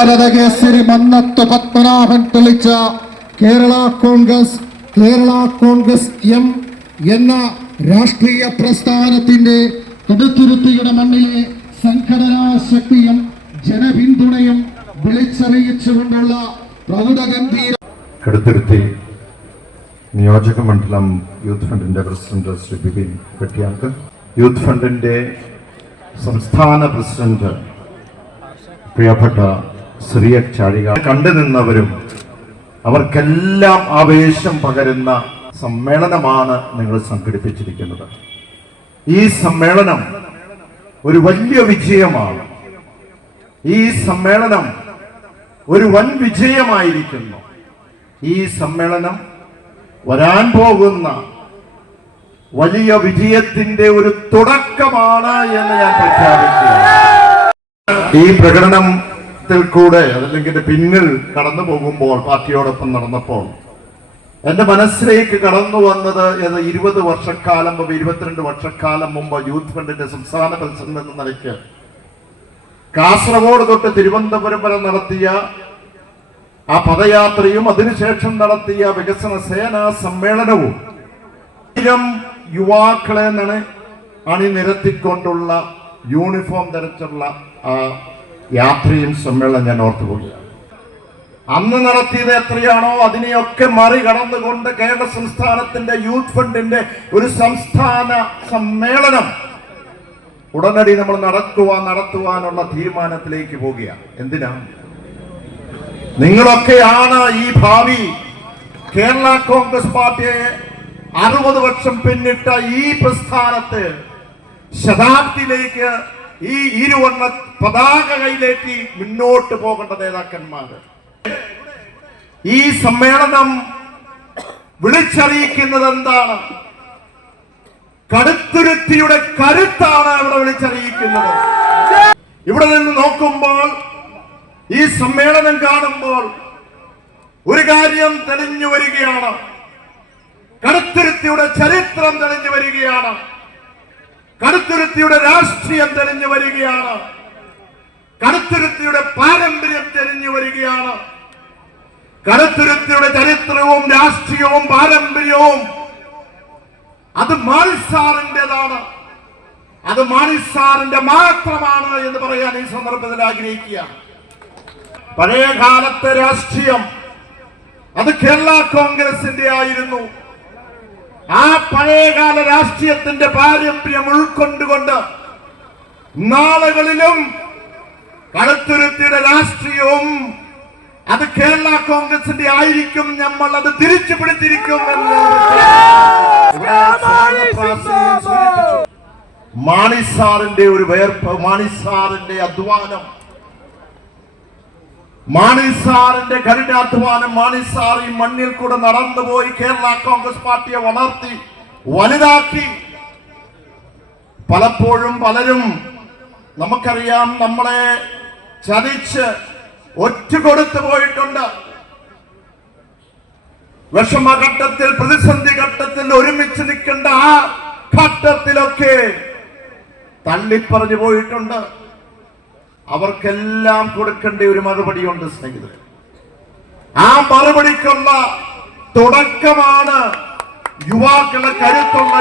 ഭാരത Kesari Mannath Padmanabhan തെളിച്ച Kerala Congress M എന്ന രാഷ്ട്രീയ പ്രസ്ഥാനത്തിന്റെ കടുത്തുരുത്തിയുടെ മണ്ണിലെ സംഘടനാ ശക്തിയും ജനപിന്തുണയും വിളിച്ചറിയിച്ചുകൊണ്ടുള്ള പ്രൗഢഗംഭീര കടുത്തുരുത്തി നിയോജക മണ്ഡലം യൂത്ത് ഫണ്ടിന്റെ പ്രസിഡന്റ് ശ്രീ ബിപിൻ വെട്ടിയാങ്കൽ, യൂത്ത് ഫണ്ടിന്റെ സംസ്ഥാന പ്രസിഡന്റ് പ്രിയപ്പെട്ട സിറിയക് ചാഴിക, കണ്ടു നിന്നവരും അവർക്കെല്ലാം ആവേശം പകരുന്ന സമ്മേളനമാണ് നിങ്ങൾ സംഘടിപ്പിച്ചിരിക്കുന്നത്. ഈ സമ്മേളനം ഒരു വലിയ വിജയമാണ്. ഈ സമ്മേളനം ഒരു വൻ വിജയമായിരിക്കുന്നു. ഈ സമ്മേളനം വരാൻ പോകുന്ന വലിയ വിജയത്തിന്റെ ഒരു തുടക്കമാണ് എന്ന് ഞാൻ പ്രഖ്യാപിക്കുന്നു. ഈ പ്രകടനത്തിൽ കൂടെ അതല്ലെങ്കിൽ പിന്നിൽ കടന്നു പോകുമ്പോൾ, പാർട്ടിയോടൊപ്പം നടന്നപ്പോൾ എന്റെ മനസ്സിലേക്ക് കടന്നു വന്നത് 20 വർഷക്കാലം മുമ്പ്, 22 വർഷക്കാലം മുമ്പ് യൂത്ത് ഫണ്ടിന്റെ സംസ്ഥാന പ്രസിഡന്റ് എന്ന നിലയ്ക്ക് കാസർഗോഡ് തൊട്ട് തിരുവനന്തപുരം വരെ നടത്തിയ ആ പദയാത്രയും അതിനുശേഷം നടത്തിയ വികസന സേനാ സമ്മേളനവും യുവാക്കളെ അണിനിരത്തിക്കൊണ്ടുള്ള യൂണിഫോം ധരിച്ചുള്ള ആ യാത്രയും സമ്മേളനം ഞാൻ ഓർത്തുപോവുകയാണ്. അന്ന് നടത്തിയത് എത്രയാണോ അതിനെയൊക്കെ മറികടന്നുകൊണ്ട് കേരള സംസ്ഥാനത്തിന്റെ യൂത്ത് ഫണ്ടിന്റെ ഒരു സംസ്ഥാന സമ്മേളനം ഉടനടി നമ്മൾ നടത്തുവാനുള്ള തീരുമാനത്തിലേക്ക് പോവുകയാണ്. എന്തിനാണ്? നിങ്ങളൊക്കെയാണ് ഈ ഭാവി കേരള കോൺഗ്രസ് പാർട്ടിയെ 60 വർഷം പിന്നിട്ട ഈ പ്രസ്ഥാനത്ത് ശതാബ്ദിയിലേക്ക് ഈ ഇരുവർണ്ണ പതാക കൈയിലേറ്റി മുന്നോട്ട് പോകേണ്ട നേതാക്കന്മാർ. ഈ സമ്മേളനം വിളിച്ചറിയിക്കുന്നത് എന്താണ്? കടുത്തുരുത്തിയുടെ കരുത്താണ് ഇവിടെ വിളിച്ചറിയിക്കുന്നത്. ഇവിടെ നിന്ന് നോക്കുമ്പോൾ, ഈ സമ്മേളനം കാണുമ്പോൾ ഒരു കാര്യം തെളിഞ്ഞു വരികയാണ്. കടുത്തുരുത്തിയുടെ ചരിത്രം തെളിഞ്ഞു വരികയാണ്. കടുത്തുരുത്തിയുടെ രാഷ്ട്രീയം തെളിഞ്ഞു വരികയാണ്. കടുത്തുരുത്തിയുടെ പാരമ്പര്യം തെളിഞ്ഞു വരികയാണ്. കടുത്തുരുത്തിയുടെ ചരിത്രവും രാഷ്ട്രീയവും പാരമ്പര്യവും അത് മാണിസാറിൻ്റെതാണ്. അത് മാണിസാറിന്റെ മാത്രമാണ് എന്ന് പറയാൻ ഈ സന്ദർഭത്തിൽ ആഗ്രഹിക്കുകയാണ്. പഴയ കാലത്തെ രാഷ്ട്രീയം അത് കേരള കോൺഗ്രസിന്റെ ആയിരുന്നു. ആ പഴയകാല രാഷ്ട്രീയത്തിന്റെ പാരമ്പര്യം ഉൾക്കൊണ്ടുകൊണ്ട് നാളുകളിലും കടുത്തുരുത്തിയുടെ രാഷ്ട്രീയവും അത് കേരള കോൺഗ്രസിന്റെ ആയിരിക്കും. നമ്മൾ അത് തിരിച്ചു പിടിച്ചിരിക്കും എന്ന് മാണിസാറിന്റെ ഒരു വേർപ്പ്, മാണിസാറിന്റെ അധ്വാനം, മാണിസാറിന്റെ കഠിനാധ്വാനം, മാണിസാർ ഈ മണ്ണിൽ കൂടെ നടന്നുപോയി കേരള കോൺഗ്രസ് പാർട്ടിയെ വളർത്തി വലുതാക്കി. പലപ്പോഴും പലരും നമുക്കറിയാം നമ്മളെ ചതിച്ച് ഒറ്റുകൊടുത്തു പോയിട്ടുണ്ട്. വിഷമഘട്ടത്തിൽ, പ്രതിസന്ധി ഘട്ടത്തിൽ ഒരുമിച്ച് നിൽക്കേണ്ട ആ ഘട്ടത്തിലൊക്കെ തള്ളിപ്പറഞ്ഞു പോയിട്ടുണ്ട്. അവർക്കെല്ലാം കൊടുക്കേണ്ട ഒരു മറുപടിയുണ്ട് സ്നേഹിതരെ. ആ മറുപടിക്കുള്ള തുടക്കമാണ് യുവാക്കളെ, കരുത്തുള്ള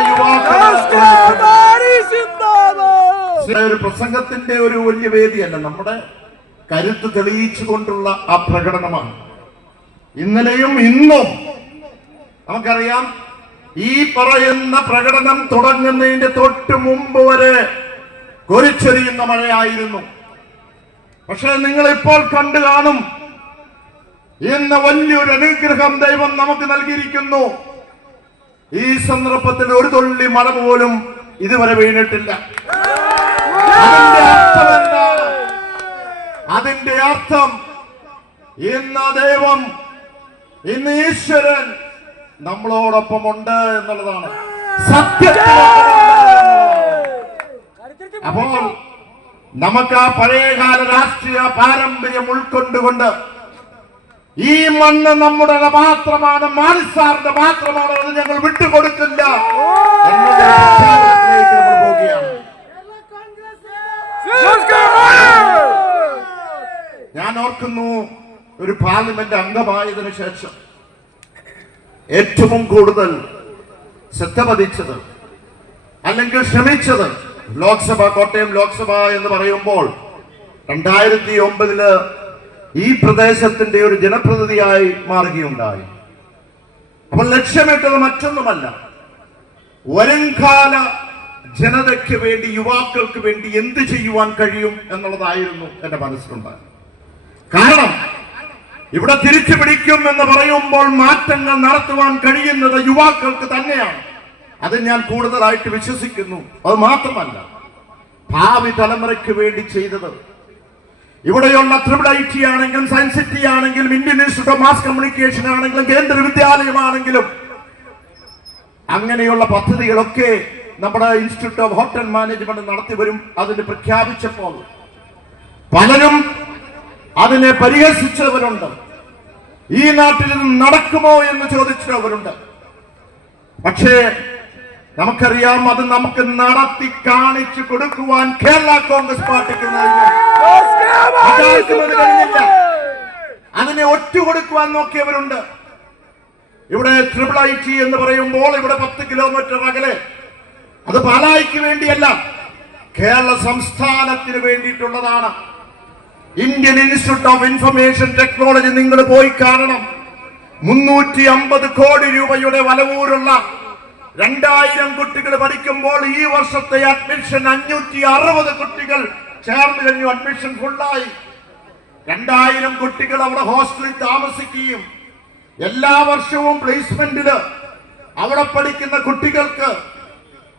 ഒരു പ്രസംഗത്തിന്റെ ഒരു വലിയ വേദിയല്ല, നമ്മുടെ കരുത്ത് തെളിയിച്ചുകൊണ്ടുള്ള ആ പ്രകടനമാണ്. ഇന്നലെയും ഇന്നും നമുക്കറിയാം, ഈ പറയുന്ന പ്രകടനം തുടങ്ങുന്നതിന്റെ തൊട്ട് മുമ്പ് വരെ കൊരിച്ചൊരിയുന്ന മഴയായിരുന്നു. പക്ഷെ നിങ്ങൾ ഇപ്പോൾ കണ്ടു കാണും, ഇന്ന് വലിയൊരു അനുഗ്രഹം ദൈവം നമുക്ക് നൽകിയിരിക്കുന്നു. ഈ സന്ദർഭത്തിൽ ഒരു തുള്ളി മഴ പോലും ഇതുവരെ വീണിട്ടില്ല. അതിന്റെ അർത്ഥം എന്താണ്? അതിന്റെ അർത്ഥം ഇന്ന് ദൈവം, ഇന്ന് ഈശ്വരൻ നമ്മളോടൊപ്പം ഉണ്ട് എന്നുള്ളതാണ്. സത്യത്തിൽ അപ്പോൾ നമുക്ക് ആ പഴയകാല രാഷ്ട്രീയ പാരമ്പര്യം ഉൾക്കൊണ്ടുകൊണ്ട് ഈ മണ്ണ് നമ്മുടെ മാത്രമാണ്, മാണിസാറിന്റെ മാത്രമാണ്, അത് ഞങ്ങൾ വിട്ടുകൊടുക്കില്ല എന്നതിലേക്ക് നമ്മൾ പോവുകയാണ്. ഞാൻ ഓർക്കുന്നു, ഒരു പാർലമെന്റ് അംഗമായതിനു ശേഷം ഏറ്റവും കൂടുതൽ ശ്രദ്ധ പതിച്ചത് അല്ലെങ്കിൽ ശ്രമിച്ചത് ലോക്സഭ, കോട്ടയം ലോക്സഭ എന്ന് പറയുമ്പോൾ 2009 ഈ പ്രദേശത്തിന്റെ ഒരു ജനപ്രതിനിധിയായി മാറുകയുണ്ടായി. അപ്പോൾ ലക്ഷ്യമിട്ടത് മറ്റൊന്നുമല്ല, വരുംകാല ജനതയ്ക്ക് വേണ്ടി, യുവാക്കൾക്ക് വേണ്ടി എന്ത് ചെയ്യുവാൻ കഴിയും എന്നുള്ളതായിരുന്നു എന്റെ മനസ്സിലുണ്ടായത്. കാരണം ഇവിടെ തിരിച്ചു പിടിക്കും എന്ന് പറയുമ്പോൾ മാറ്റങ്ങൾ നടത്തുവാൻ കഴിയുന്നത് യുവാക്കൾക്ക് തന്നെയാണ്. അത് ഞാൻ കൂടുതലായിട്ട് വിശ്വസിക്കുന്നു. അത് മാത്രമല്ല, ഭാവി തലമുറയ്ക്ക് വേണ്ടി ചെയ്തത് ഇവിടെയുള്ള IIIT ആണെങ്കിലും സയൻസ് സിറ്റി ആണെങ്കിലും Indian Institute of mass communication ആണെങ്കിലും കേന്ദ്ര വിദ്യാലയമാണെങ്കിലും അങ്ങനെയുള്ള പദ്ധതികളൊക്കെ നമ്മുടെ ഇൻസ്റ്റിറ്റ്യൂട്ട് ഓഫ് ഹോട്ടൽ മാനേജ്മെന്റ് നടത്തി വരും. അതിന് പ്രഖ്യാപിച്ചപ്പോൾ പലരും അതിനെ പരിഹസിച്ചവരുണ്ട്. ഈ നാട്ടിൽ ഇത് നടക്കുമോ എന്ന് ചോദിച്ചവരുണ്ട്. പക്ഷേ നമുക്കറിയാം, അത് നമുക്ക് നടത്തി കാണിച്ചു കൊടുക്കുവാൻ കേരള കോൺഗ്രസ് പാർട്ടിക്ക് കഴിഞ്ഞില്ല. അതിനെ ഒറ്റുകൊടുക്കുവാൻ നോക്കിയവരുണ്ട്. ഇവിടെ IIIT എന്ന് പറയുമ്പോൾ ഇവിടെ 10 കിലോമീറ്റർ അകലെ, അത് പാലായിക്ക് വേണ്ടിയല്ല, കേരള സംസ്ഥാനത്തിന് വേണ്ടിയിട്ടുള്ളതാണ്. Indian Institute of Information Technology നിങ്ങൾ പോയി കാണണം. 350 കോടി രൂപയുടെ വലവൂരുള്ള 2000 കുട്ടികൾ പഠിക്കുമ്പോൾ ഈ വർഷത്തെ അഡ്മിഷൻ 560 കുട്ടികൾ ചേർന്ന് കഴിഞ്ഞു. അഡ്മിഷൻ ഫുള്ളായി. 2000 കുട്ടികൾ അവിടെ ഹോസ്റ്റലിൽ താമസിക്കുകയും എല്ലാ വർഷവും പ്ലേസ്മെന്റില് അവിടെ പഠിക്കുന്ന കുട്ടികൾക്ക്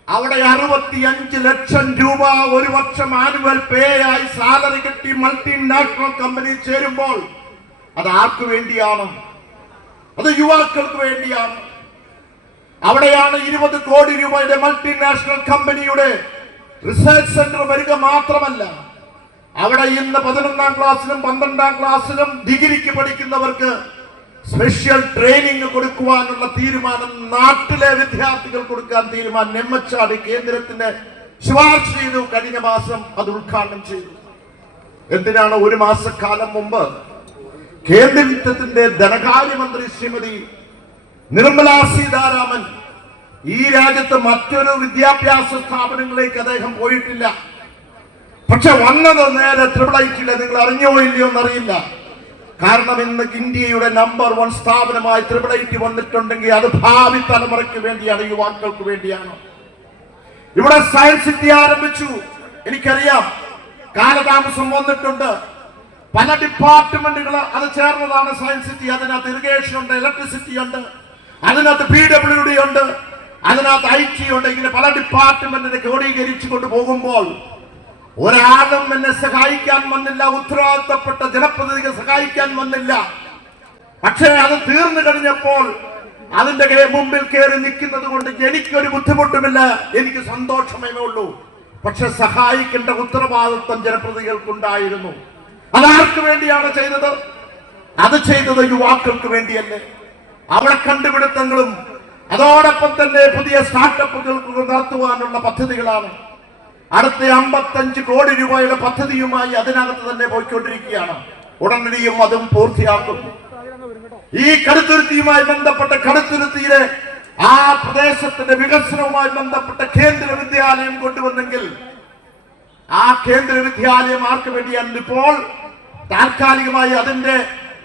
അവിടെ 65 ലക്ഷം രൂപ ഒരു വർഷം ആനുവൽ പേ ആയി സാലറി കിട്ടി. മൾട്ടിനാഷണൽ കമ്പനി ചേരുമ്പോൾ അത് ആർക്ക് വേണ്ടിയാണ്? അത് യുവാക്കൾക്ക് വേണ്ടിയാണ്. അവിടെയാണ് 20 കോടി രൂപയുടെ മൾട്ടിനാഷണൽ കമ്പനിയുടെ റിസർച്ച് സെന്റർ വരിക. മാത്രമല്ല, അവിടെ ഇന്ന് 11ാം ക്ലാസ്സിലും 12ാം ക്ലാസ്സിലും ഡിഗ്രിക്ക് പഠിക്കുന്നവർക്ക് സ്പെഷ്യൽ ട്രെയിനിങ് കൊടുക്കുവാനുള്ള തീരുമാനം നാട്ടിലെ വിദ്യാർത്ഥികൾ കൊടുക്കാൻ തീരുമാനം നെമ്മച്ചാടി കേന്ദ്രത്തിന് ശുപാർശ ചെയ്തു. കഴിഞ്ഞ മാസം അത് ഉദ്ഘാടനം ചെയ്തു. എന്തിനാണ്? ഒരു മാസക്കാലം മുമ്പ് കേന്ദ്രത്തിന്റെ ധനകാര്യമന്ത്രി ശ്രീമതി നിർമ്മല സീതാരാമൻ ഈ രാജ്യത്ത് മറ്റൊരു വിദ്യാഭ്യാസ സ്ഥാപനങ്ങളിലേക്ക് അദ്ദേഹം പോയിട്ടില്ല. പക്ഷെ വന്നത് നേരെ IIIT. നിങ്ങൾ അറിഞ്ഞോ ഇല്ലയോ എന്നറിയില്ല. കാരണം ഇന്ന് ഇന്ത്യയുടെ നമ്പർ 1 സ്ഥാപനമായി IIIT വന്നിട്ടുണ്ടെങ്കിൽ അത് ഭാവി തലമുറയ്ക്ക് വേണ്ടിയാണ്, യുവാക്കൾക്ക് വേണ്ടിയാണ്. ഇവിടെ സയൻസ് സിറ്റി ആരംഭിച്ചു. എനിക്കറിയാം, കാലതാമസം വന്നിട്ടുണ്ട്. പല ഡിപ്പാർട്ട്മെന്റുകൾ അത് ചേർന്നതാണ് സയൻസ് സിറ്റി. അതിനകത്ത് ഇറിഗേഷൻ ഉണ്ട്, ഇലക്ട്രിസിറ്റി ഉണ്ട്, അതിനകത്ത് PWD ഉണ്ട്, അതിനകത്ത് IT ഉണ്ട്. ഇങ്ങനെ പല ഡിപ്പാർട്ട്മെന്റിനെ ക്രോഡീകരിച്ചു കൊണ്ടുപോകുമ്പോൾ ഒരാളും എന്നെ സഹായിക്കാൻ വന്നില്ല. ഉത്തരവാദിത്തപ്പെട്ട ജനപ്രതിനിധികൾ സഹായിക്കാൻ വന്നില്ല. പക്ഷേ അത് തീർന്നു കഴിഞ്ഞപ്പോൾ അതിന്റെ മുമ്പിൽ കയറി നിൽക്കുന്നത് കൊണ്ട് എനിക്കൊരു ബുദ്ധിമുട്ടുമില്ല, എനിക്ക് സന്തോഷമേ ഉള്ളൂ. പക്ഷെ സഹായിക്കേണ്ട ഉത്തരവാദിത്വം ജനപ്രതിനിധികൾക്കുണ്ടായിരുന്നു. അതാർക്ക് വേണ്ടിയാണ് ചെയ്തത്? അത് ചെയ്തത് യുവാക്കൾക്ക് വേണ്ടിയല്ലേ? അവിടെ കണ്ടുപിടുത്തങ്ങളും അതോടൊപ്പം തന്നെ പുതിയ സ്റ്റാർട്ടപ്പുകൾക്ക് നടത്തുവാനുള്ള പദ്ധതികളാണ്. അടുത്ത 55 കോടി രൂപയുടെ പദ്ധതിയുമായി അതിനകത്ത് തന്നെ പോയിക്കൊണ്ടിരിക്കുകയാണ്. ഉടനടിയും അതും പൂർത്തിയാക്കും. ഈ കടുത്തുരുത്തിയുമായി ബന്ധപ്പെട്ട കടുത്തുരുത്തിയിലെ ആ പ്രദേശത്തിന്റെ വികസനവുമായി ബന്ധപ്പെട്ട കേന്ദ്ര വിദ്യാലയം കൊണ്ടുവന്നെങ്കിൽ ആ കേന്ദ്ര വിദ്യാലയം ആർക്ക് വേണ്ടിയാണ്? ഇപ്പോൾ താൽക്കാലികമായി അതിന്റെ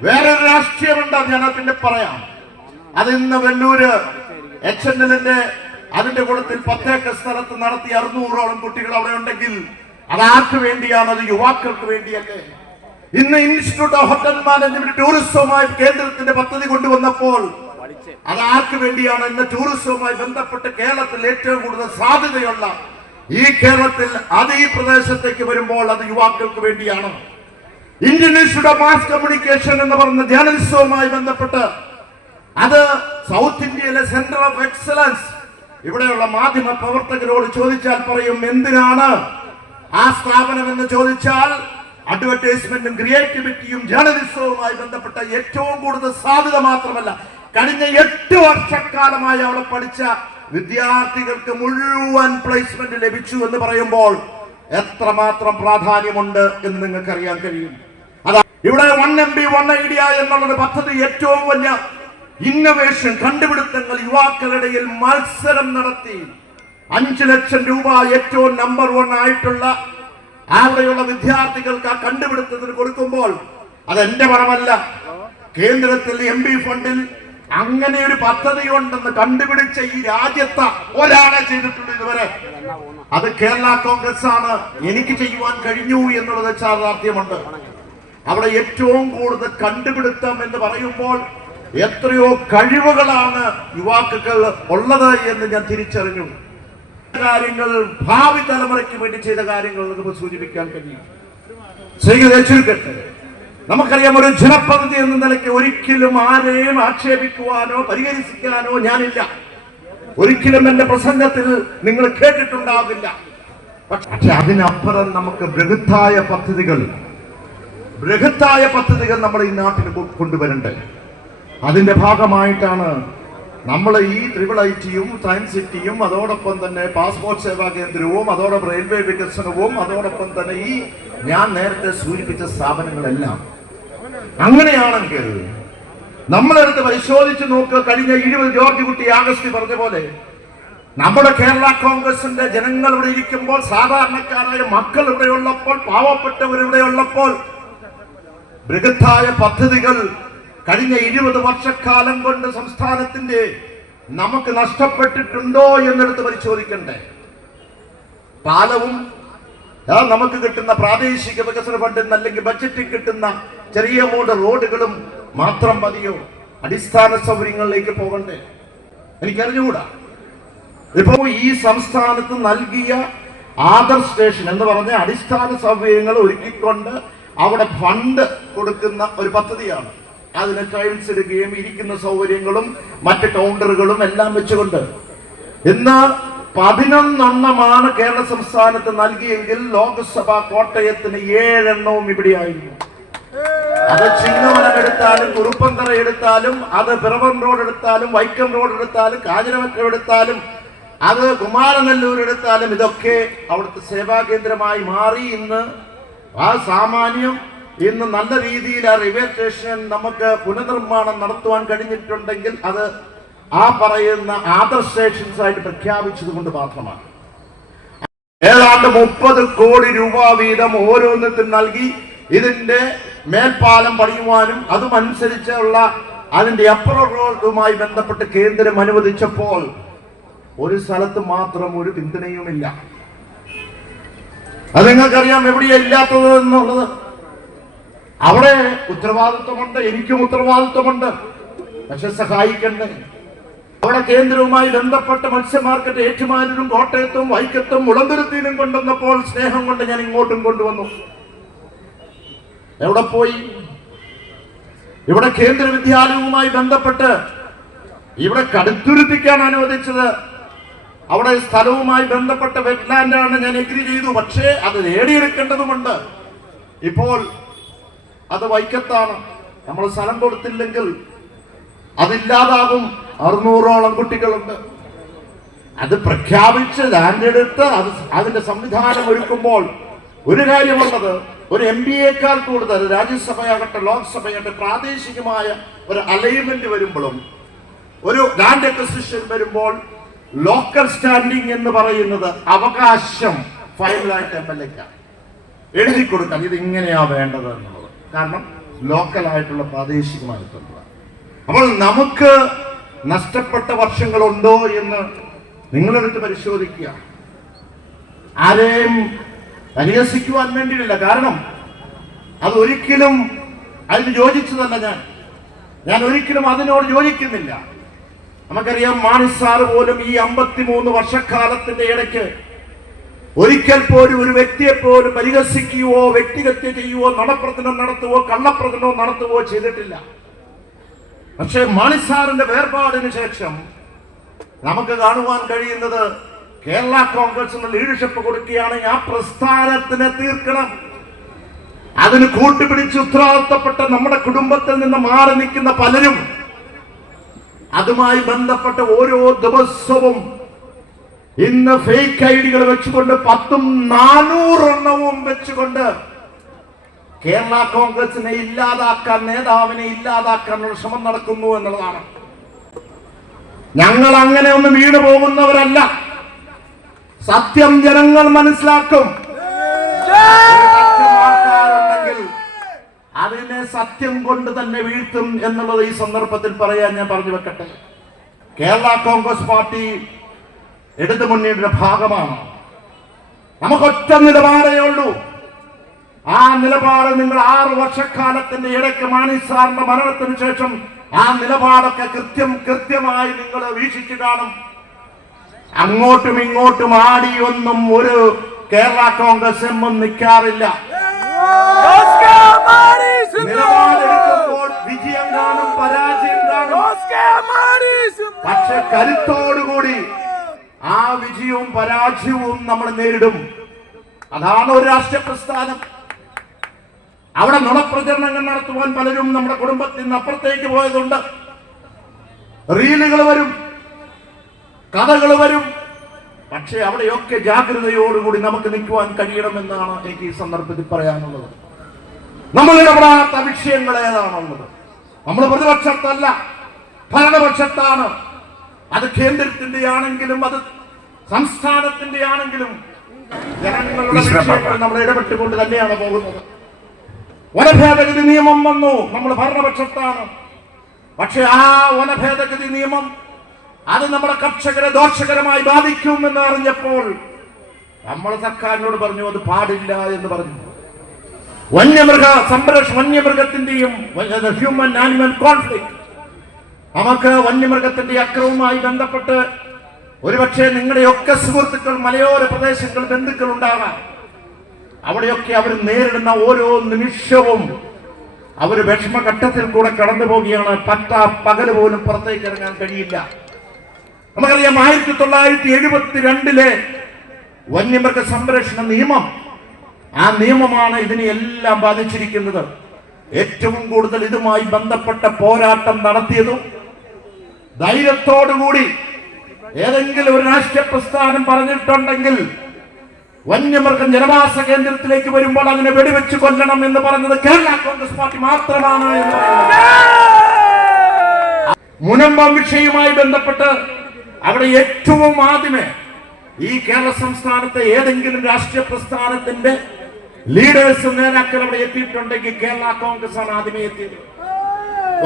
വേറൊരു രാഷ്ട്രീയമുണ്ട്, ഞാൻ പിന്നെ പറയാം. അത് ഇന്ന് വെല്ലൂര് HNL-ന്റെ അതിന്റെ കൂട്ടത്തിൽ 10 ഏക്കർ സ്ഥലത്ത് നടത്തി 600ഓളം കുട്ടികൾ അവിടെ ഉണ്ടെങ്കിൽ അതാർക്ക് വേണ്ടിയാണ്? അത് യുവാക്കൾക്ക് വേണ്ടിയല്ലേ? ഇന്ന് ഇൻസ്റ്റിറ്റ്യൂട്ട് ഓഫ് ഹോട്ടൽ മാനേജ്മെന്റ് ടൂറിസവുമായി കേന്ദ്രത്തിന്റെ പദ്ധതി കൊണ്ടുവന്നപ്പോൾ അതാർക്ക് വേണ്ടിയാണ്? ഇന്ന് ടൂറിസവുമായി ബന്ധപ്പെട്ട് കേരളത്തിൽ ഏറ്റവും കൂടുതൽ സാധ്യതയുള്ള ഈ കേരളത്തിൽ അത് ഈ പ്രദേശത്തേക്ക് വരുമ്പോൾ അത് യുവാക്കൾക്ക് വേണ്ടിയാണ്. Indian Institute of mass communication എന്ന് പറയുന്ന ജേർണലിസവുമായി ബന്ധപ്പെട്ട് അത് സൗത്ത് ഇന്ത്യയിലെ സെന്റർ ഓഫ് എക്സലൻസ്. ഇവിടെയുള്ള മാധ്യമ പ്രവർത്തകരോട് ചോദിച്ചാൽ പറയും എന്തിനാണ് ആ സ്ഥാപനം എന്ന് ചോദിച്ചാൽ അഡ്വർടൈസ്മെന്റും ക്രിയേറ്റിവിറ്റിയും ജേർണലിസവുമായി ബന്ധപ്പെട്ട ഏറ്റവും കൂടുതൽ സാധ്യത മാത്രമല്ല, കഴിഞ്ഞ 8 വർഷക്കാലമായി അവിടെ പഠിച്ച വിദ്യാർത്ഥികൾക്ക് മുഴുവൻ പ്ലേസ്മെന്റ് ലഭിച്ചു എന്ന് പറയുമ്പോൾ എത്രമാത്രം പ്രാധാന്യമുണ്ട് എന്ന് നിങ്ങൾക്ക് അറിയാൻ കഴിയും. അതാ ഇവിടെ 1 MB 1 ഐഡിയ എന്നുള്ളത് പദ്ധതി ഏറ്റവും വലിയ ഇന്നവേഷൻ കണ്ടുപിടുത്തങ്ങൾ യുവാക്കളുടെയിൽ മത്സരം നടത്തി 5 ലക്ഷം രൂപ ഏറ്റവും നമ്പർ 1 ആയിട്ടുള്ള അവിടെയുള്ള വിദ്യാർത്ഥികൾക്ക് ആ കണ്ടുപിടുത്തത്തിന് കൊടുക്കുമ്പോൾ അത് എന്റെ പണമല്ല, കേന്ദ്രത്തിൽ MB ഫണ്ടിൽ അങ്ങനെ ഒരു പദ്ധതി ഉണ്ടെന്ന് കണ്ടുപിടിച്ച ഈ രാജ്യത്ത് ഒരാളെ ചെയ്തിട്ടുണ്ട് ഇതുവരെ. അത് കേരള കോൺഗ്രസ് ആണ്. എനിക്ക് ചെയ്യുവാൻ കഴിഞ്ഞു എന്നുള്ളത് ചാർദാർത്ഥ്യമുണ്ട്. അവിടെ ഏറ്റവും കൂടുതൽ കണ്ടുപിടുത്തം എന്ന് പറയുമ്പോൾ എത്രയോ കഴിവുകളാണ് യുവാക്കൾ ഉള്ളത് എന്ന് ഞാൻ തിരിച്ചറിഞ്ഞു. കാര്യങ്ങൾ ഭാവി തലമുറയ്ക്ക് വേണ്ടി ചെയ്ത കാര്യങ്ങൾ നമുക്ക് സൂചിപ്പിക്കാൻ കഴിയും. ചുരുക്കട്ടെ, നമുക്കറിയാം, ഒരു ജനപ്രതിനിധി എന്ന നിലയ്ക്ക് ഒരിക്കലും ആരെയും ആക്ഷേപിക്കുവാനോ പരിഹരിക്കാനോ ഞാനില്ല. ഒരിക്കലും എന്റെ പ്രസംഗത്തിൽ നിങ്ങൾ കേട്ടിട്ടുണ്ടാവില്ല. പക്ഷെ അതിനപ്പുറം നമുക്ക് ബൃഹത്തായ പദ്ധതികൾ നമ്മൾ ഈ നാട്ടിൽ കൊണ്ടുവരണ്ടേ. അതിന്റെ ഭാഗമായിട്ടാണ് നമ്മൾ ഈ IIITയും സയൻസ് സിറ്റിയും അതോടൊപ്പം തന്നെ പാസ്പോർട്ട് സേവാ കേന്ദ്രവും അതോടൊപ്പം റെയിൽവേ വികസനവും അതോടൊപ്പം തന്നെ ഈ ഞാൻ നേരത്തെ സൂചിപ്പിച്ച സ്ഥാപനങ്ങളെല്ലാം. അങ്ങനെയാണെങ്കിൽ നമ്മളെടുത്ത് പരിശോധിച്ച് നോക്കുക. കഴിഞ്ഞ 20 ജോർജ് കുട്ടി ആഗസ്റ്റ് പറഞ്ഞ പോലെ നമ്മുടെ കേരള കോൺഗ്രസിന്റെ ജനങ്ങൾ ഇവിടെ ഇരിക്കുമ്പോൾ, സാധാരണക്കാരായ മക്കൾ ഇവിടെ ഉള്ളപ്പോൾ, പാവപ്പെട്ടവർ ഇവിടെ ഉള്ളപ്പോൾ ബൃഹത്തായ പദ്ധതികൾ കഴിഞ്ഞ 20 വർഷക്കാലം കൊണ്ട് സംസ്ഥാനത്തിന്റെ നമുക്ക് നഷ്ടപ്പെട്ടിട്ടുണ്ടോ എന്നെടുത്ത് പരിശോധിക്കണ്ടേ. പാലവും നമുക്ക് കിട്ടുന്ന പ്രാദേശിക വികസന ഫണ്ടിൽ അല്ലെങ്കിൽ ബഡ്ജറ്റിൽ കിട്ടുന്ന ചെറിയ എമൗണ്ട് റോഡുകളും മാത്രം മതിയോ? അടിസ്ഥാന സൗകര്യങ്ങളിലേക്ക് പോകണ്ടേ? എനിക്കറിഞ്ഞുകൂടാ. ഇപ്പോ ഈ സംസ്ഥാനത്ത് നൽകിയ ആദർശ് സ്റ്റേഷൻ എന്ന് പറഞ്ഞ അടിസ്ഥാന സൗകര്യങ്ങൾ ഒരുക്കിക്കൊണ്ട് അവിടെ ഫണ്ട് കൊടുക്കുന്ന ഒരു പദ്ധതിയാണ്. അതിന് ടൈൽസ് ഇടുകയും ഇരിക്കുന്ന സൗകര്യങ്ങളും മറ്റ് കൗണ്ടറുകളും എല്ലാം വെച്ചുകൊണ്ട് ഇന്ന് 11 കേരള സംസ്ഥാനത്ത് നൽകിയെങ്കിൽ ലോക്സഭ കോട്ടയത്തിന് 7 ഇവിടെയായിരുന്നു. അത് ചിങ്ങവനം എടുത്താലും കുറുപ്പന്തറ എടുത്താലും അത് പിറവം റോഡ് എടുത്താലും വൈക്കം റോഡ് എടുത്താലും കാഞ്ഞിരമറ്റം എടുത്താലും അത് കുമാരനെല്ലൂർ എടുത്താലും ഇതൊക്കെ അവിടുത്തെ സേവാ കേന്ദ്രമായി മാറി. ഇന്ന് ആ സാമാന്യം ഇന്ന് നല്ല രീതിയിൽ ആ റെയിൽവേ സ്റ്റേഷൻ നമുക്ക് പുനർനിർമ്മാണം നടത്തുവാൻ കഴിഞ്ഞിട്ടുണ്ടെങ്കിൽ അത് ആ പറയുന്ന ആദർശ് സ്റ്റേഷൻസ് ആയിട്ട് പ്രഖ്യാപിച്ചത് കൊണ്ട് മാത്രമാണ്. ഏതാണ്ട് 30 കോടി രൂപ വീതം ഓരോന്നിനും നൽകി ഇതിന്റെ മേൽപ്പാലം പണിയുവാനും അതുമനുസരിച്ചുള്ള അതിന്റെ അപ്രൂവലുമായി ബന്ധപ്പെട്ട് കേന്ദ്രം അനുവദിച്ചപ്പോൾ ഒരു സ്ഥലത്ത് മാത്രം ഒരു പിന്തുണയുമില്ല. അത് നിങ്ങൾക്കറിയാം എവിടെയാ ഇല്ലാത്തത് എന്നുള്ളത്. അവിടെ ഉത്തരവാദിത്വമുണ്ട്, എനിക്കും ഉത്തരവാദിത്വമുണ്ട്. പക്ഷെ സഹായിക്കണ്ടേ? അവിടെ കേന്ദ്രവുമായി ബന്ധപ്പെട്ട് മത്സ്യ മാർക്കറ്റ് ഏറ്റുമാനൂരും കോട്ടയത്തും വൈക്കത്തും മുളന്തുരുത്തിയിലും കൊണ്ടുവന്നപ്പോൾ സ്നേഹം കൊണ്ട് ഞാൻ ഇങ്ങോട്ടും കൊണ്ടുവന്നു. എവിടെ പോയി? ഇവിടെ കേന്ദ്ര വിദ്യാലയവുമായി ബന്ധപ്പെട്ട് ഇവിടെ കടുത്തുരുത്തിക്കാൻ അനുവദിച്ചത് അവിടെ സ്ഥലവുമായി ബന്ധപ്പെട്ട വെറ്റ്ലാൻഡാണ്. ഞാൻ എഗ്രി ചെയ്തു. പക്ഷേ അത് നേടിയെടുക്കേണ്ടതുമുണ്ട്. ഇപ്പോൾ അത് വൈക്കത്താണ്. നമ്മൾ സ്ഥലം കൊടുത്തില്ലെങ്കിൽ അതില്ലാതാകും. 600ഓളം കുട്ടികളുണ്ട്. അത് പ്രഖ്യാപിച്ച് ലാൻഡ് എടുത്ത് അതിന്റെ സംവിധാനം ഒരുക്കുമ്പോൾ ഒരു കാര്യമുള്ളത്, ഒരു MBAക്കാൾ കൂടുതൽ രാജ്യസഭയാകട്ടെ ലോക്സഭയാകട്ടെ പ്രാദേശികമായ ഒരു അലൈൻമെന്റ് വരുമ്പോഴും ഒരു ലാൻഡ് അക്വിസിഷൻ വരുമ്പോൾ ലോക്കൽ സ്റ്റാൻഡിംഗ് എന്ന് പറയുന്നത് അവകാശം ഫൈനലായിട്ട് MLAക്കാണ് എഴുതി കൊടുക്കാൻ. ഇത് ഇങ്ങനെയാ വേണ്ടത് എന്നുള്ളത്. കാരണം ലോക്കലായിട്ടുള്ള പ്രാദേശികമായിട്ടുള്ള. അപ്പോൾ നമുക്ക് നഷ്ടപ്പെട്ട വർഷങ്ങളുണ്ടോ എന്ന് നിങ്ങളെടുത്ത് പരിശോധിക്കുക. ആരെയും പരിഹസിക്കുവാൻ വേണ്ടിയില്ല. കാരണം അത് ഒരിക്കലും അതിന് യോജിച്ചതല്ല. ഞാൻ ഒരിക്കലും അതിനോട് യോജിക്കുന്നില്ല. നമുക്കറിയാം, മാണി സാറ് പോലും ഈ 53 വർഷക്കാലത്തിന്റെ ഇടയ്ക്ക് ഒരിക്കൽ പോലും ഒരു വ്യക്തിയെ പോലും പരിഹസിക്കുകയോ വ്യക്തിഹത്യ ചെയ്യുവോ നുണപ്രചരണം നടത്തുവോ കള്ളപ്രചരണം നടത്തുവോ ചെയ്തിട്ടില്ല. പക്ഷെ മാണി സാറിന്റെ വേർപാടിന് ശേഷം നമുക്ക് കാണുവാൻ കഴിയുന്നത് കേരള കോൺഗ്രസിന് ലീഡർഷിപ്പ് കൊടുക്കുകയാണെങ്കിൽ ആ പ്രസ്ഥാനത്തിനെ തീർക്കണം. അതിന് കൂട്ടുപിടിച്ച് ഉത്തരവാദിത്തപ്പെട്ട നമ്മുടെ കുടുംബത്തിൽ നിന്ന് മാറി നിൽക്കുന്ന പലരും അതുമായി ബന്ധപ്പെട്ട ഓരോ ദിവസവും ഇന്ന് ഫേക്ക് ഐഡികൾ വെച്ചുകൊണ്ട് 10-400 വെച്ചുകൊണ്ട് കേരള കോൺഗ്രസിനെ ഇല്ലാതാക്കാൻ, നേതാവിനെ ഇല്ലാതാക്കാനുള്ള ശ്രമം നടക്കുന്നു എന്നുള്ളതാണ്. ഞങ്ങൾ അങ്ങനെ ഒന്നും വീണു പോകുന്നവരല്ല. സത്യം ജനങ്ങൾ മനസ്സിലാക്കും. ആൾക്കാരുണ്ടെങ്കിൽ അതിനെ സത്യം കൊണ്ട് തന്നെ വീഴ്ത്തും എന്നുള്ളത് ഈ സന്ദർഭത്തിൽ പറയാൻ ഞാൻ പറഞ്ഞു വെക്കട്ടെ. കേരള കോൺഗ്രസ് പാർട്ടി ഇടതുമുന്നണിയുടെ ഭാഗമാണ്. നമുക്കൊറ്റ നിലപാടേ ഉള്ളൂ. ആ നിലപാട് നിങ്ങൾ 6 വർഷക്കാലത്തിന്റെ ഇടയ്ക്ക് മാണി സാറിന്റെ മരണത്തിന് ശേഷം ആ നിലപാടൊക്കെ കൃത്യമായി നിങ്ങൾ വീക്ഷിച്ചു കാണും. അങ്ങോട്ടും ഇങ്ങോട്ടും ആടിയൊന്നും ഒരു കേരള കോൺഗ്രസ് എമ്മും നിൽക്കാറില്ല. നിലപാടെടുക്കുമ്പോൾ വിജയം കാണും, പരാജയം കാണും. പക്ഷെ കരുത്തോടുകൂടി ആ വിജയവും പരാജയവും നമ്മൾ നേരിടും. അതാണ് ഒരു രാഷ്ട്രീയ പ്രസ്ഥാനം. അവിടെ നുണപ്രചരണങ്ങൾ നടത്തുവാൻ പലരും നമ്മുടെ കുടുംബത്തിൽ നിന്ന് അപ്പുറത്തേക്ക് പോയതുണ്ട്. റീലുകൾ വരും, കഥകൾ വരും. പക്ഷെ അവിടെയൊക്കെ ജാഗ്രതയോടുകൂടി നമുക്ക് നിൽക്കുവാൻ കഴിയണമെന്നാണ് എനിക്ക് ഈ സന്ദർഭത്തിൽ പറയാനുള്ളത്. നമ്മൾ ഇടപെടാത്ത വിഷയങ്ങൾ ഏതാണുള്ളത്? നമ്മൾ പ്രതിപക്ഷത്തല്ല, ഭരണപക്ഷത്താണ്. അത് കേന്ദ്രത്തിന്റെ ആണെങ്കിലും അത് സംസ്ഥാനത്തിന്റെ ആണെങ്കിലും ജനങ്ങളുടെ വിഷയങ്ങൾ നമ്മൾ ഇടപെട്ടുകൊണ്ട് തന്നെയാണ് പോകുന്നത്. വനഭേദഗതി നിയമം വന്നു, നമ്മൾ ഭരണപക്ഷത്താണ്. പക്ഷെ ആ വനഭേദഗതി നിയമം അത് നമ്മുടെ കർഷകരെ ദോഷകരമായി ബാധിക്കുമെന്ന് അറിഞ്ഞപ്പോൾ നമ്മൾ സർക്കാരിനോട് പറഞ്ഞു അത് പാടില്ല എന്ന് പറഞ്ഞു. വന്യമൃഗത്തിന്റെയും ഹ്യൂമൻ ആനിമൽ കോൺഫ്ലിക്ട്, നമുക്ക് വന്യമൃഗത്തിന്റെ അക്രമവുമായി ബന്ധപ്പെട്ട് ഒരുപക്ഷെ നിങ്ങളുടെയൊക്കെ സുഹൃത്തുക്കൾ മലയോര പ്രദേശങ്ങൾ ബന്ധുക്കൾ ഉണ്ടാകാം. അവിടെയൊക്കെ അവർ നേരിടുന്ന ഓരോ നിമിഷവും അവർ വിഷമഘട്ടത്തിൽ കൂടെ കടന്നു പോവുകയാണ്. പകല് പോലും പുറത്തേക്ക് ഇറങ്ങാൻ കഴിയില്ല. നമുക്കറിയാം 1972 വന്യമൃഗ സംരക്ഷണ നിയമം, ആ നിയമമാണ് ഇതിനെയെല്ലാം ബാധിച്ചിരിക്കുന്നത്. ഏറ്റവും കൂടുതൽ ഇതുമായി ബന്ധപ്പെട്ട പോരാട്ടം നടത്തിയതും ധൈര്യത്തോടുകൂടി ഏതെങ്കിലും ഒരു രാഷ്ട്രീയ പ്രസ്ഥാനം പറഞ്ഞിട്ടുണ്ടെങ്കിൽ വന്യമൃഗം ജനവാസ കേന്ദ്രത്തിലേക്ക് വരുമ്പോൾ അതിനെ വെടിവെച്ച് കൊല്ലണം എന്ന് പറഞ്ഞത് കേരള കോൺഗ്രസ് പാർട്ടി മാത്രമാണ് എന്ന് മുനമ്പം വിഷയവുമായി ബന്ധപ്പെട്ട് അവിടെ ഏറ്റവും ആദ്യമേ ഈ കേരള സംസ്ഥാനത്തെ ഏതെങ്കിലും രാഷ്ട്രീയ പ്രസ്ഥാനത്തിന്റെ ലീഡേഴ്സ് നേതാക്കൾ അവിടെ എത്തിയിട്ടുണ്ടെങ്കിൽ കേരള കോൺഗ്രസ് ആണ് ആദ്യമേ എത്തിയത്.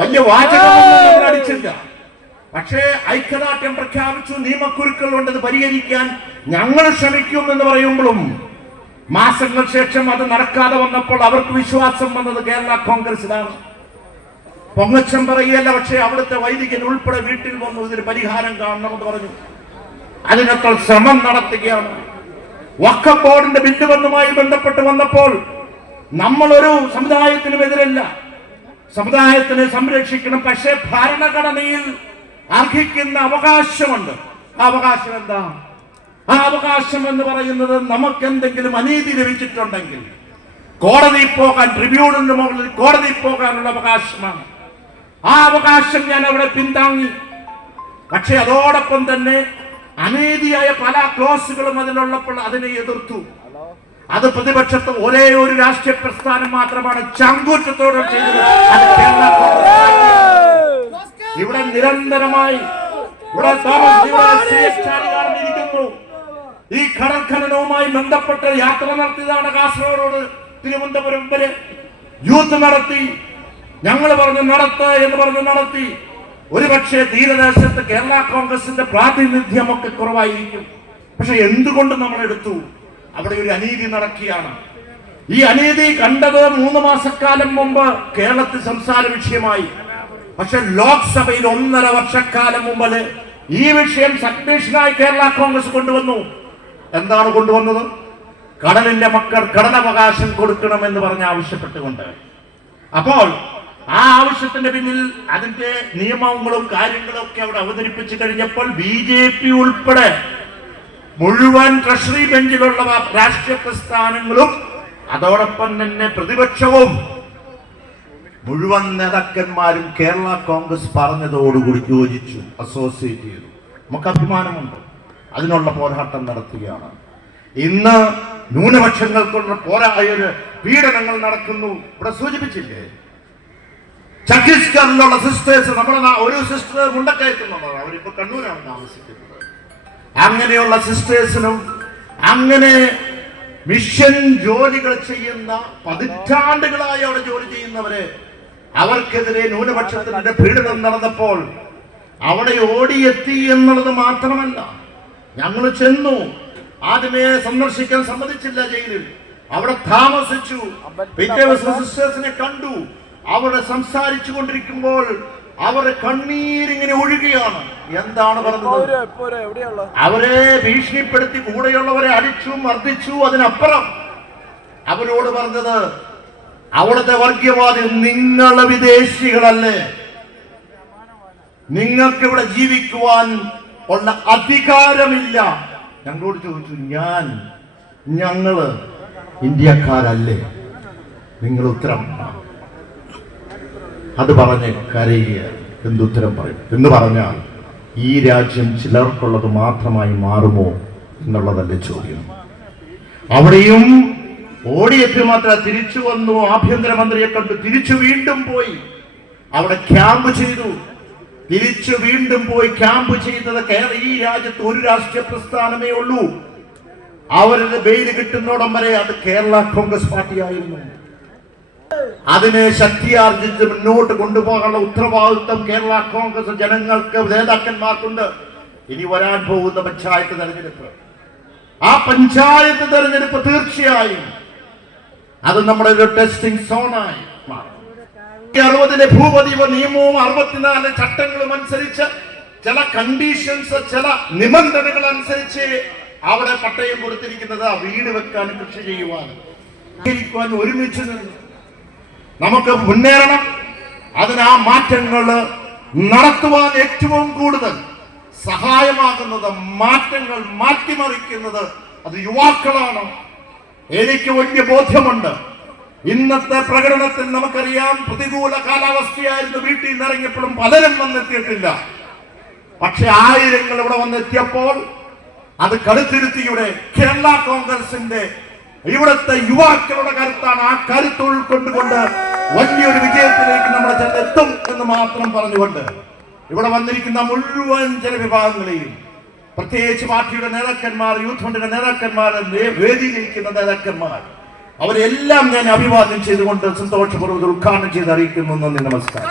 വലിയ വാചകമൊന്നും അടിച്ചില്ല. പക്ഷേ ഐക്യദാർഢ്യം പ്രഖ്യാപിച്ചു. നിയമക്കുരുക്കൾ കൊണ്ടത് പരിഹരിക്കാൻ ഞങ്ങൾ ശ്രമിക്കും എന്ന് പറയുമ്പോഴും മാസങ്ങൾ ശേഷം അത് നടക്കാതെ വന്നപ്പോൾ അവർക്ക് വിശ്വാസം വന്നത് കേരള കോൺഗ്രസിലാണ്. പൊങ്ങച്ചം പറയുകയല്ല, പക്ഷേ അവിടുത്തെ വൈദികൻ ഉൾപ്പെടെ വീട്ടിൽ വന്നു ഇതിന് പരിഹാരം കാണണമെന്ന് പറഞ്ഞു. അതിനൊക്കെ ശ്രമം നടത്തുകയാണ്. വഖഫ് ബോർഡിന്റെ ബില്ല് വന്നുമായി ബന്ധപ്പെട്ട് വന്നപ്പോൾ നമ്മളൊരു സമുദായത്തിനും എതിരല്ല, സമുദായത്തിനെ സംരക്ഷിക്കണം. പക്ഷേ ഭരണഘടനയിൽ അർഹിക്കുന്ന അവകാശമുണ്ട്. ആ അവകാശം എന്താ? ആ അവകാശം എന്ന് പറയുന്നത് നമുക്ക് എന്തെങ്കിലും അനീതി ലഭിച്ചിട്ടുണ്ടെങ്കിൽ കോടതിയിൽ പോകാൻ, ട്രിബ്യൂണലിന് മുകളിൽ കോടതിയിൽ പോകാനുള്ള അവകാശമാണ്. ആ അവകാശം ഞാൻ അവിടെ പിന്താങ്ങി. പക്ഷെ അതോടൊപ്പം തന്നെ അനീതിയായ പല ക്ലോസുകളും അതിലുള്ളപ്പോൾ അതിനെ എതിർത്തു. അത് പ്രതിപക്ഷത്ത് ഒരേ ഒരു രാഷ്ട്രീയ പ്രസ്ഥാനം മാത്രമാണ് ചങ്കൂറ്റത്തോടെ ചെയ്തത്. അത് കേരള കോൺഗ്രസ്. ഇവിടെ നിരന്തരമായി ഇരിക്കുന്നു. ഈ കടൽ ഖനനവുമായി ബന്ധപ്പെട്ട് യാത്ര നടത്തിയതാണ്. കാസർഗോഡ് തിരുവനന്തപുരം വരെ യൂത്ത് നടത്തി. ഞങ്ങൾ പറഞ്ഞു നടത്ത എന്ന് പറഞ്ഞു നടത്തി. ഒരുപക്ഷെ തീരദേശത്ത് കേരള കോൺഗ്രസിന്റെ പ്രാതിനിധ്യമൊക്കെ കുറവായിരിക്കും. പക്ഷെ എന്തുകൊണ്ട് നമ്മൾ എടുത്തു? അവിടെ ഒരു അനീതി നടക്കുകയാണ്. ഈ അനീതി കണ്ടത് 3 മാസക്കാലം മുമ്പ് കേരളത്തിൽ സംസാര വിഷയമായി. പക്ഷെ ലോക്സഭയിൽ 1.5 വർഷക്കാലം മുമ്പ് ഈ വിഷയം സബ്മിഷനായി കേരള കോൺഗ്രസ് കൊണ്ടുവന്നു. എന്താണ് കൊണ്ടുവന്നത്? കടലിന്റെ മക്കൾ കടലവകാശം കൊടുക്കണമെന്ന് പറഞ്ഞ് ആവശ്യപ്പെട്ടുകൊണ്ട്. അപ്പോൾ ആ ആവശ്യത്തിന്റെ പിന്നിൽ അതിന്റെ നിയമങ്ങളും കാര്യങ്ങളും ഒക്കെ അവിടെ അവതരിപ്പിച്ചു കഴിഞ്ഞപ്പോൾ BJP ഉൾപ്പെടെ മുഴുവൻ ട്രഷറി ബെഞ്ചിലുള്ള രാഷ്ട്രീയ പ്രസ്ഥാനങ്ങളും അതോടൊപ്പം തന്നെ പ്രതിപക്ഷവും മുഴുവൻ നേതാക്കന്മാരും കേരള കോൺഗ്രസ് പറഞ്ഞതോടുകൂടി യോജിച്ചു, അസോസിയേറ്റ് ചെയ്തു. നമുക്ക് അഭിമാനമുണ്ട്. അതിനുള്ള പോരാട്ടം നടത്തുകയാണ്. ഇന്ന് ന്യൂനപക്ഷങ്ങൾക്കുള്ള പോരായൊരു പീഡനങ്ങൾ നടക്കുന്നു. ഇവിടെ സൂചിപ്പിച്ചില്ലേ, ഛത്തീസ്ഗഡിലുള്ള സിസ്റ്റേഴ്സ്, നമ്മുടെ ഒരു സിസ്റ്റർ മുണ്ടക്കയറ്റുന്നുള്ളത്, അവരിപ്പോ കണ്ണൂരാണ് താമസിക്കുന്നത്. അങ്ങനെയുള്ള സിസ്റ്റേഴ്സിനും അങ്ങനെ മിഷൻ ജോലികൾ ചെയ്യുന്ന പതിറ്റാണ്ടുകളായി അവിടെ ജോലി ചെയ്യുന്നവരെ, അവർക്കെതിരെ ന്യൂനപക്ഷത്തിന്റെ പീഡനം നടന്നപ്പോൾ അവിടെ ഓടിയെത്തി എന്നുള്ളത് മാത്രമല്ല, ഞങ്ങൾ ചെന്നു, ആദ്യമേ സന്ദർശിക്കാൻ സമ്മതിച്ചില്ല ജയിലിൽ, അവിടെ താമസിച്ചു, പിറ്റേ ദിവസം സിസ്റ്റേഴ്സിനെ കണ്ടു. അവിടെ സംസാരിച്ചു കൊണ്ടിരിക്കുമ്പോൾ അവരുടെ കണ്ണീരിങ്ങനെ ഒഴുകുകയാണ്. എന്താണ് പറഞ്ഞത്? അവരെ ഭീഷണിപ്പെടുത്തി, കൂടെയുള്ളവരെ അടിച്ചു, മർദ്ദിച്ചു. അതിനപ്പുറം അവരോട് പറഞ്ഞത്, അവിടുത്തെ വർഗീയവാദി, നിങ്ങളെ വിദേശികളല്ലേ, നിങ്ങൾക്ക് ഇവിടെ ജീവിക്കുവാൻ ഉള്ള അധികാരമില്ല. ഞങ്ങളോട് ചോദിച്ചു, ഞങ്ങള് ഇന്ത്യക്കാരല്ലേ, നിങ്ങൾ ഉത്തരം അത് പറഞ്ഞ് കരയുക. എന്തുത്തരം പറയും എന്ന് പറഞ്ഞാൽ ഈ രാജ്യം ചിലർക്കുള്ളത് മാത്രമായി മാറുമോ എന്നുള്ളതല്ലേ ചോദ്യം. അവിടെയും ഓടിയെത്തി മാത്രം തിരിച്ചു വന്നു. ആഭ്യന്തരമന്ത്രിയെ കണ്ടു, തിരിച്ചു വീണ്ടും പോയി അവിടെ ക്യാമ്പ് ചെയ്തു. തിരിച്ചു വീണ്ടും പോയി ക്യാമ്പ് ചെയ്തത് ഈ രാജ്യത്ത് ഒരു രാഷ്ട്രീയ പ്രസ്ഥാനമേ ഉള്ളൂ. അവരുടെ ബെയില് കിട്ടുന്നോടം വരെ അത് കേരള കോൺഗ്രസ് പാർട്ടിയായിരുന്നു. അതിനെ ശക്തിയാർജിച്ച് മുന്നോട്ട് കൊണ്ടുപോകാനുള്ള ഉത്തരവാദിത്വം കേരള കോൺഗ്രസ് ജനങ്ങൾക്ക്, നേതാക്കന്മാർക്കുണ്ട്. ഇനി വരാൻ പോകുന്ന പഞ്ചായത്ത് തെരഞ്ഞെടുപ്പ്, ആ പഞ്ചായത്ത് തെരഞ്ഞെടുപ്പ് തീർച്ചയായും അത് നമ്മുടെ ഒരു ടെസ്റ്റിംഗ് സോണായി മാറും. 60 ഭൂപതിവ നിയമവും 64 ചട്ടങ്ങളും അനുസരിച്ച്, ചില കണ്ടീഷൻസ്, ചില നിബന്ധനകൾ അനുസരിച്ച് അവിടെ പട്ടയം കൊടുത്തിരിക്കുന്നത് വീട് വെക്കാൻ, കൃഷി ചെയ്യുവാൻ, ഒരുമിച്ച് നിന്ന് നമുക്ക് മുന്നേറണം. അതിന് ആ മാറ്റങ്ങൾ നടത്തുവാൻ ഏറ്റവും കൂടുതൽ സഹായമാകുന്നത്, മാറ്റങ്ങൾ മാറ്റിമറിക്കുന്നത് അത് യുവാക്കളാണ്. എനിക്ക് വലിയ ബോധ്യമുണ്ട്. ഇന്നത്തെ പ്രകടനത്തിൽ നമുക്കറിയാം, പ്രതികൂല കാലാവസ്ഥയായിരുന്നു. വീട്ടിൽ നിന്ന് ഇറങ്ങിയപ്പോഴും പലരും വന്നെത്തിയിട്ടില്ല. പക്ഷെ ആയിരങ്ങൾ ഇവിടെ വന്നെത്തിയപ്പോൾ അത് കരുത്തിരുത്തിയുടെ കേരള കോൺഗ്രസിന്റെ ഇവിടുത്തെ യുവാക്കളുടെ കരുത്താണ്. ആ കരുത്ത് ഉൾക്കൊണ്ടുകൊണ്ട് വലിയൊരു വിജയത്തിലേക്ക് നമ്മൾ ചെന്നെത്തും എന്ന് മാത്രം പറഞ്ഞുകൊണ്ട് ഇവിടെ വന്നിരിക്കുന്ന മുഴുവൻ ജനവിഭാഗങ്ങളെയും, പ്രത്യേകിച്ച് പാർട്ടിയുടെ നേതാക്കന്മാർ, യൂത്ത് ഫണ്ടിന്റെ നേതാക്കന്മാർ, വേദിയിലിരിക്കുന്ന നേതാക്കന്മാർ, അവരെല്ലാം ഞാൻ അഭിവാദ്യം ചെയ്തുകൊണ്ട് സന്തോഷപൂർവ്വം ഉദ്ഘാടനം ചെയ്ത് അറിയിക്കുന്നു. നന്ദി, നമസ്കാരം.